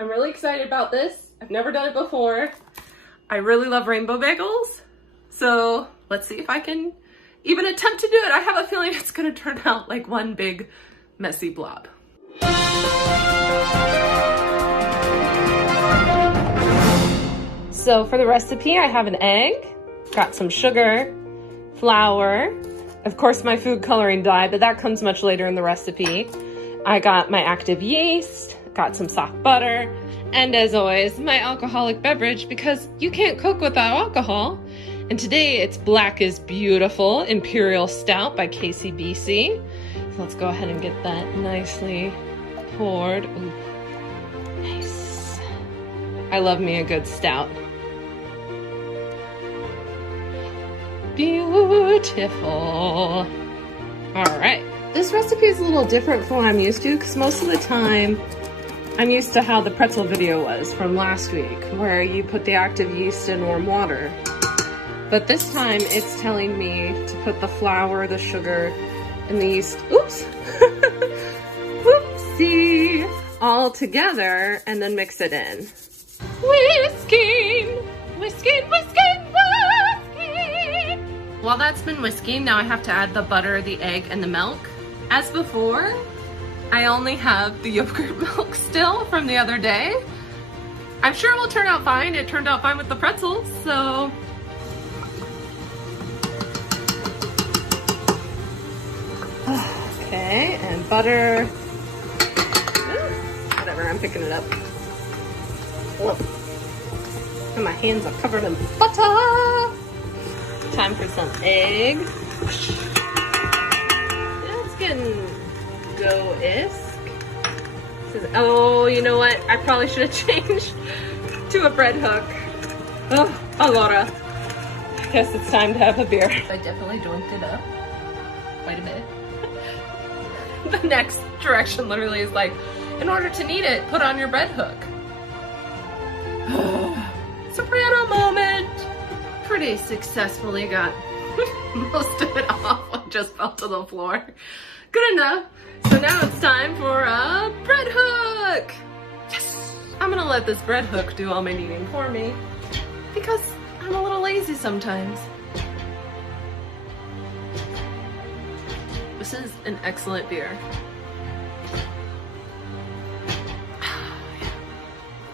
I'm really excited about this. I've never done it before. I really love rainbow bagels. So let's see if I can even attempt to do it. I have a feeling it's gonna turn out like one big messy blob. So for the recipe, I have an egg, got some sugar, flour, of course my food coloring dye, but that comes much later in the recipe. I got my active yeast, got some soft butter, and as always, my alcoholic beverage because you can't cook without alcohol. And today it's Black is Beautiful Imperial Stout by KCBC. So let's go ahead and get that nicely poured. Ooh, nice. I love me a good stout. Beautiful. All right. This recipe is a little different from what I'm used to because most of the time I'm used to how the pretzel video was from last week where you put the active yeast in warm water. But this time it's telling me to put the flour, the sugar, and the yeast, oops, whoopsie, all together and then mix it in. Whisking, whisking, whisking, whisking. While that's been whisking, now I have to add the butter, the egg, and the milk. As before, I only have the yogurt milk still from the other day. I'm sure it will turn out fine. It turned out fine with the pretzels, so. Okay, and butter. Whatever, I'm picking it up. Whoa. And my hands are covered in butter. Time for some egg. It's getting go-esque. Oh, you know what? I probably should have changed to a bread hook. Oh, allora. I guess it's time to have a beer. I definitely doinked it up quite a bit. The next direction literally is like, in order to knead it, put on your bread hook. Soprano moment. Pretty successfully got most of it off. I just fell to the floor. Good enough. So now it's time for a bread hook. Yes. I'm gonna let this bread hook do all my kneading for me because I'm a little lazy sometimes. This is an excellent beer.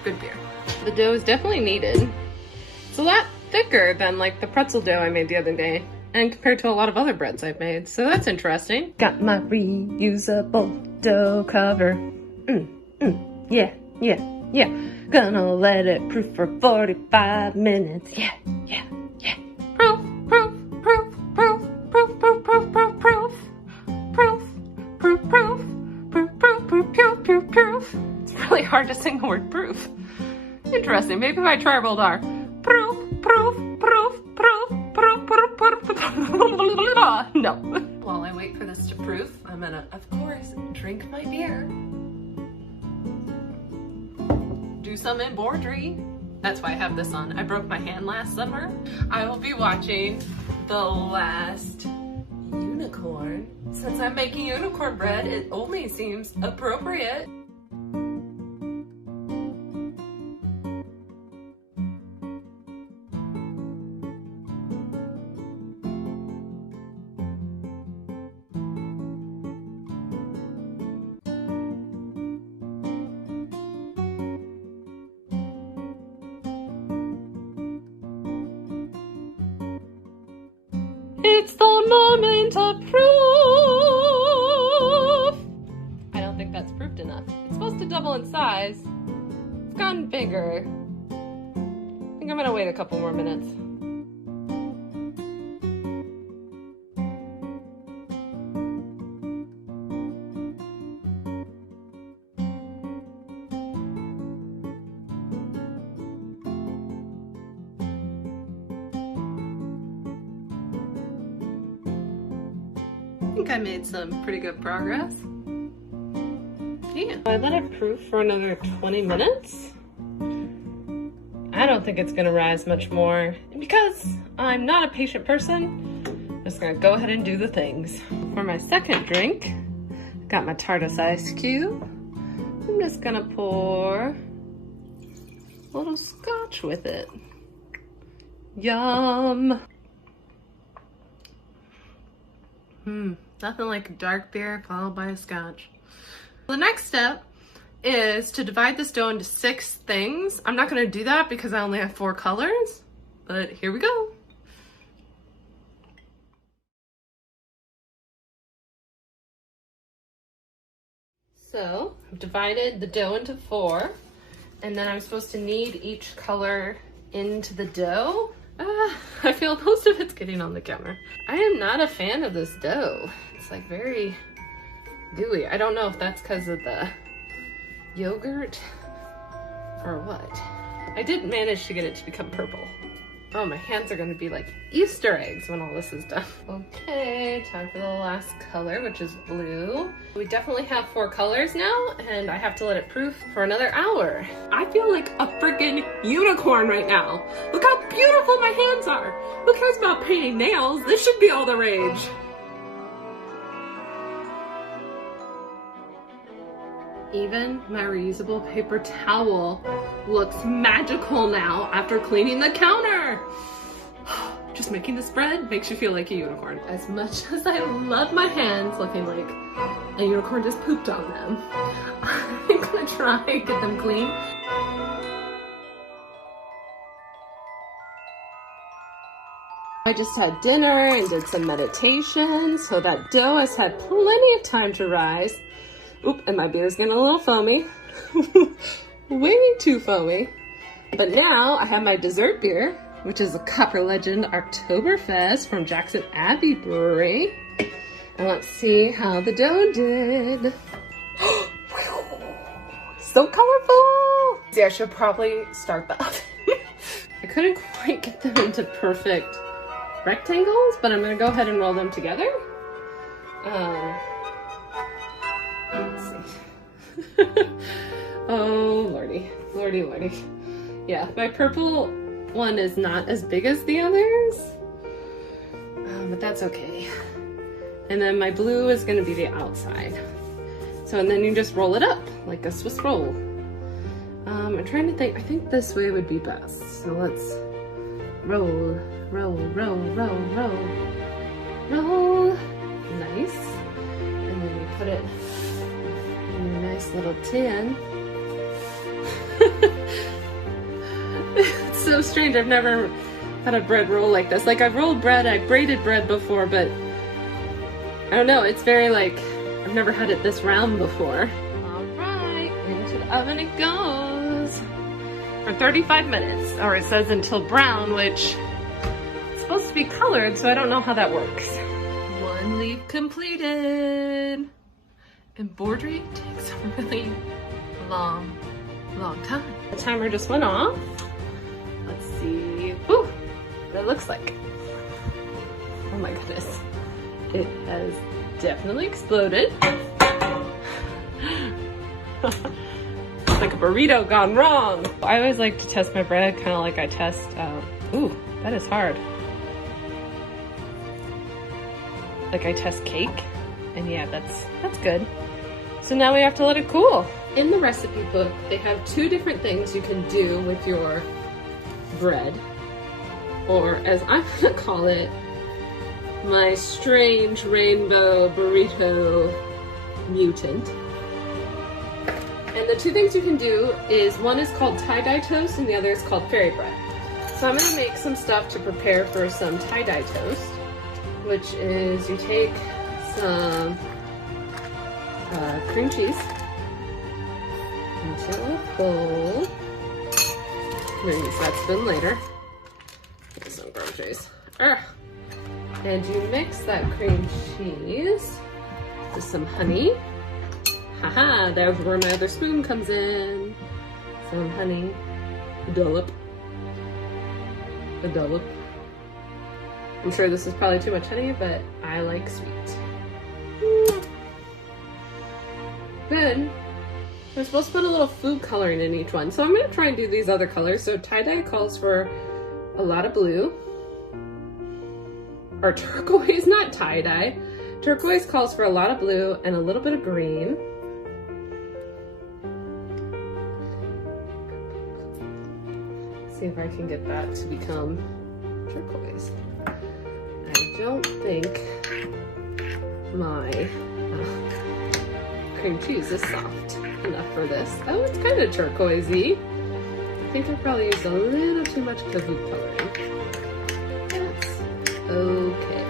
Good beer. The dough is definitely kneaded. It's a lot thicker than like the pretzel dough I made the other day and compared to a lot of other breads I've made. So that's interesting. Got my reusable dough cover. Yeah, yeah, yeah. Gonna let it proof for 45 minutes. Yeah, yeah, yeah. Proof, proof, proof, proof, proof, proof, proof, proof, proof. Proof, proof, proof, proof, proof, proof, proof, proof, proof. It's really hard to sing the word proof. Interesting. Maybe if I try real hard. Proof, proof, proof, proof, proof, proof, proof. No. While I wait for this to proof, I'm gonna, of course, drink my beer. Do some embroidery. That's why I have this on. I broke my hand last summer. I will be watching The Last Unicorn. Since I'm making unicorn bread, it only seems appropriate. It's the moment of proof! I don't think that's proofed enough. It's supposed to double in size. It's gotten bigger. I think I'm gonna wait a couple more minutes. I think I made some pretty good progress. Yeah. I let it proof for another 20 minutes. I don't think it's gonna rise much more. And because I'm not a patient person, I'm just gonna go ahead and do the things. For my second drink, I got my TARDIS ice cube. I'm just gonna pour a little scotch with it. Yum. Nothing like a dark beer followed by a scotch. The next step is to divide this dough into 6 things. I'm not gonna do that because I only have 4 colors, but here we go. So I've divided the dough into 4, and then I'm supposed to knead each color into the dough. I feel most of it's getting on the counter. I am not a fan of this dough. It's like very gooey. I don't know if that's because of the yogurt or what. I did manage to get it to become purple. Oh, my hands are gonna be like Easter eggs when all this is done. Okay, time for the last color, which is blue. We definitely have 4 colors now, and I have to let it proof for another hour. I feel like a freaking unicorn right now. Look how beautiful my hands are. Who cares about painting nails? This should be all the rage. Even my reusable paper towel looks magical now after cleaning the counter. Just making this bread makes you feel like a unicorn. As much as I love my hands looking like a unicorn just pooped on them, I'm gonna try and get them clean. I just had dinner and did some meditation, so that dough has had plenty of time to rise. Oop, and my beer's getting a little foamy. Way too foamy. But now I have my dessert beer, which is a Copper Legend Oktoberfest from Jackson Abbey Brewery. And let's see how the dough did. So colorful! See, I should probably start the oven. I couldn't quite get them into perfect rectangles, but I'm gonna go ahead and roll them together. Let's see. Oh, lordy. Lordy, lordy. Yeah, my purple one is not as big as the others, but that's okay. And then my blue is gonna be the outside. So, and then you just roll it up like a Swiss roll. I'm trying to think, I think this way would be best. So let's roll, roll, roll, roll, roll, roll. Nice. And then you put it in a nice little tin. It's so strange. I've never had a bread roll like this. Like, I've rolled bread, I've braided bread before, but I don't know. It's very like, I've never had it this round before. All right, into the oven it goes for 35 minutes, or it says until brown, which it's supposed to be colored, so I don't know how that works. 1 leaf completed. Embroidery takes a really long time. The timer just went off. Let's see. Whew, what it looks like. Oh my goodness. It has definitely exploded. It's like a burrito gone wrong. I always like to test my bread kind of like I test, ooh, that is hard. Like I test cake, and yeah, that's good. So now we have to let it cool. In the recipe book, they have 2 different things you can do with your bread, or as I'm gonna call it, my strange rainbow burrito mutant. And the 2 things you can do is, one is called tie-dye toast and the other is called fairy bread. So I'm gonna make some stuff to prepare for some tie-dye toast, which is you take some cream cheese into a bowl. I'm gonna use that spoon later. Get some groceries. And you mix that cream cheese with some honey. Haha, there's where my other spoon comes in. Some honey, a dollop. I'm sure this is probably too much honey, but I like sweet. Good. I'm supposed to put a little food coloring in each one, so I'm gonna try and do these other colors. So tie-dye calls for a lot of blue. Or turquoise, not tie-dye. Turquoise calls for a lot of blue and a little bit of green. See if I can get that to become turquoise. I don't think my cream cheese is soft enough for this. Oh, it's kind of turquoisey. I think I probably used a little too much Kahoot coloring. That's okay.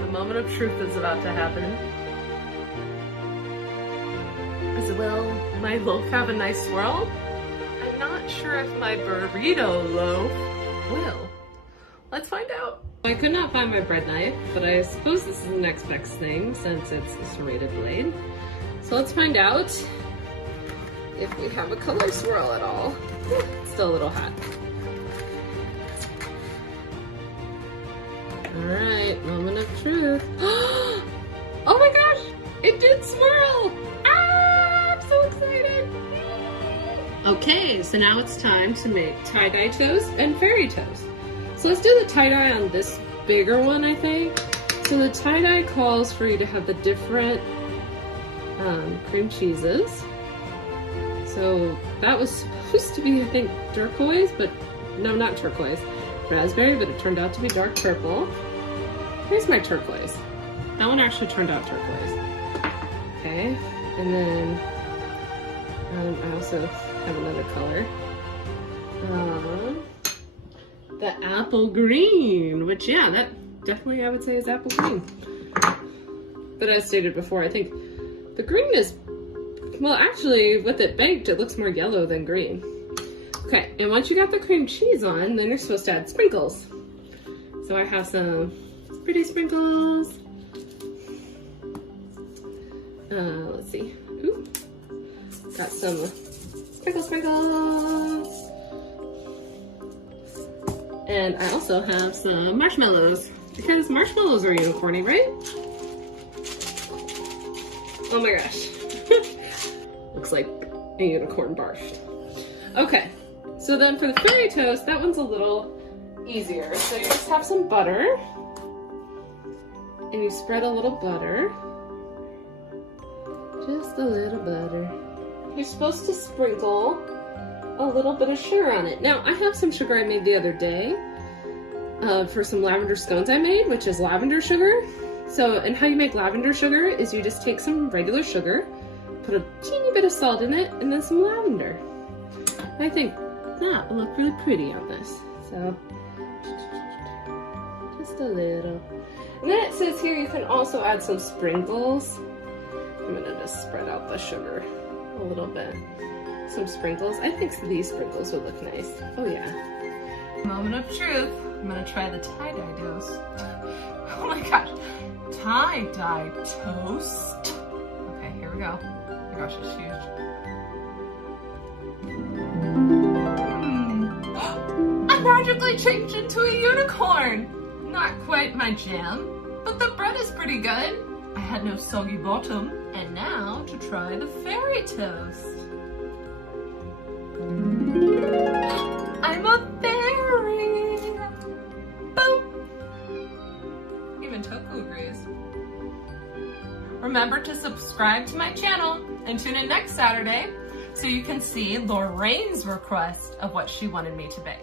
The moment of truth is about to happen. Will my loaf have a nice swirl? I'm not sure if my burrito loaf will. Let's find out. I could not find my bread knife, but I suppose this is the next best thing since it's a serrated blade. So let's find out if we have a color swirl at all. It's still a little hot. All right, moment of truth. Oh my gosh, it did swirl! So excited! Okay, so now it's time to make tie-dye toast and fairy toast. So let's do the tie-dye on this bigger one, I think. So the tie-dye calls for you to have the different cream cheeses. So that was supposed to be, I think, turquoise, but no, not turquoise. Raspberry, but it turned out to be dark purple. Here's my turquoise. That one actually turned out turquoise. Okay, and then I also have another color. The apple green, which yeah, that definitely I would say is apple green. But as stated before, I think the green is, well actually with it baked, it looks more yellow than green. Okay, and once you got the cream cheese on, then you're supposed to add sprinkles. So I have some pretty sprinkles. Let's see. Ooh. Got some sprinkles. And I also have some marshmallows, because marshmallows are unicorny, right? Oh my gosh. Looks like a unicorn barfed. Okay, so then for the fairy toast, that one's a little easier. So you just have some butter, and you spread a little butter. Just a little butter. You're supposed to sprinkle a little bit of sugar on it. Now, I have some sugar I made the other day for some lavender scones I made, which is lavender sugar. So, and how you make lavender sugar is you just take some regular sugar, put a teeny bit of salt in it, and then some lavender. I think that will look really pretty on this. So, just a little. And then it says here you can also add some sprinkles. I'm gonna just spread out the sugar a little bit. Some sprinkles. I think these sprinkles would look nice. Oh yeah. Moment of truth. I'm gonna try the tie-dye toast. Oh my gosh. Tie-dye toast. Okay, here we go. Oh my gosh, it's huge. I magically changed into a unicorn. Not quite my jam, but the bread is pretty good. I had no soggy bottom. And now to try the fairy toast. I'm a fairy! Boom! Even Toku agrees. Remember to subscribe to my channel and tune in next Saturday so you can see Lorraine's request of what she wanted me to bake.